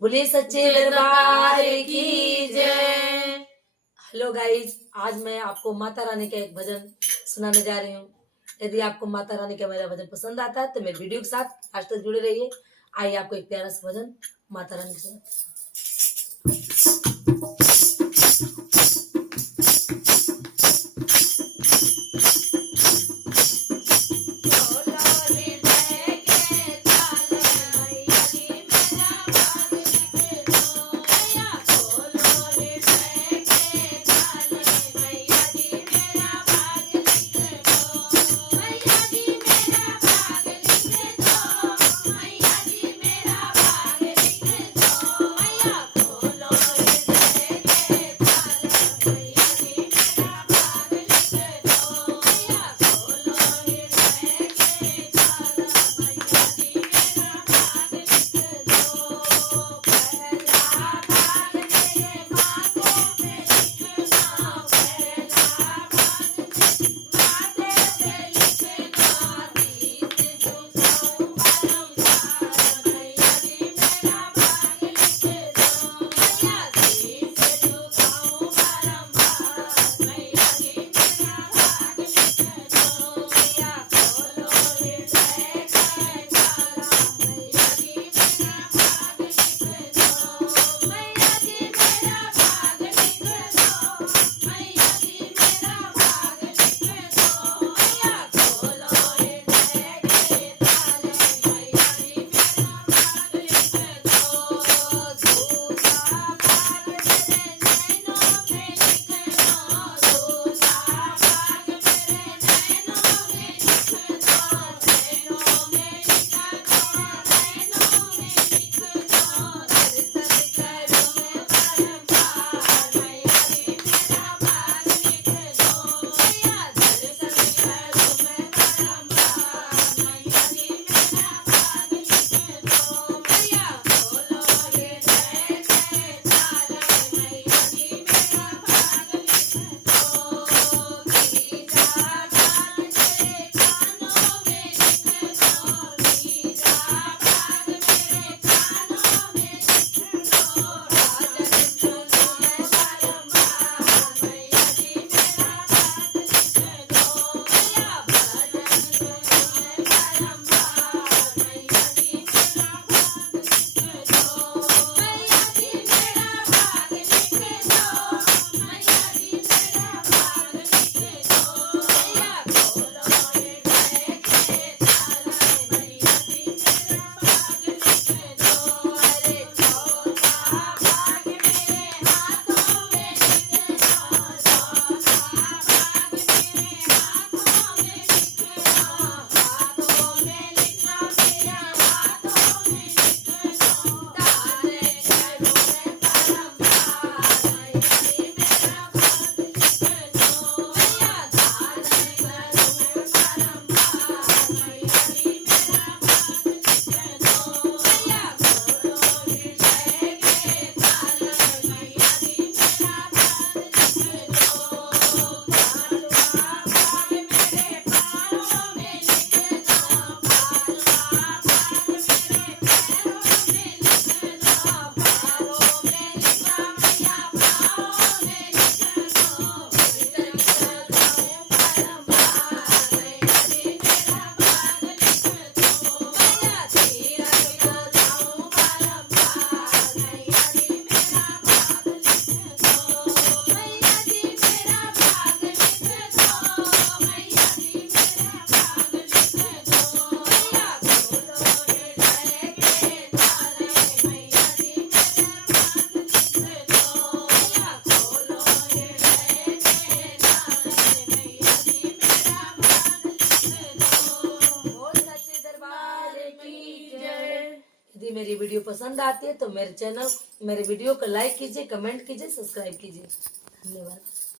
बोले सच्चे दरबार की जय। हेलो गाइज, आज मैं आपको माता रानी का एक भजन सुनाने जा रही हूँ। यदि आपको माता रानी का मेरा भजन पसंद आता है तो मेरे वीडियो के साथ आज तक जुड़े रहिए। आइए आपको एक प्यारा सा भजन माता रानी के साथ। यदि मेरी वीडियो पसंद आती है तो मेरे वीडियो को लाइक कीजिए, कमेंट कीजिए, सब्सक्राइब कीजिए। धन्यवाद।